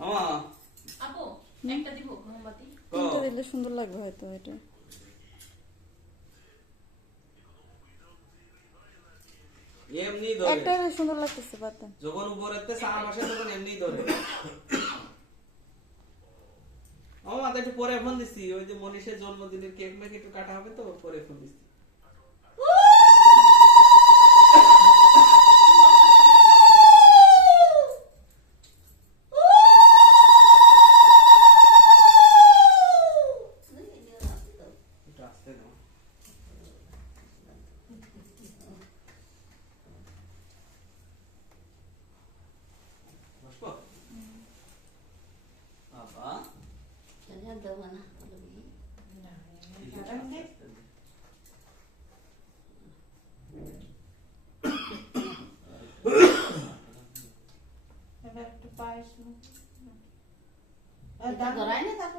মামা আপু একটা দিব মোমবাতি। তিনটা দিলে সুন্দর লাগবে হয়তো এটা। এমনি ধরে একটা সুন্দর লাগতেছে পাতা। যখন উপরেতে সারা মাসে তখন এমনি ধরে। মামা মাথা একটু পরে ফোন দিছি, ওই যে মনীষের জন্মদিনের কেক মেক একটু কাটা হবে তো পরে ফোন দিছি। একটু আস্তে দাও। বসবো? বাবা ঠিক আছে, আস্তে আস্তে দে। এবার একটু পায়েস ধরাই না তারপর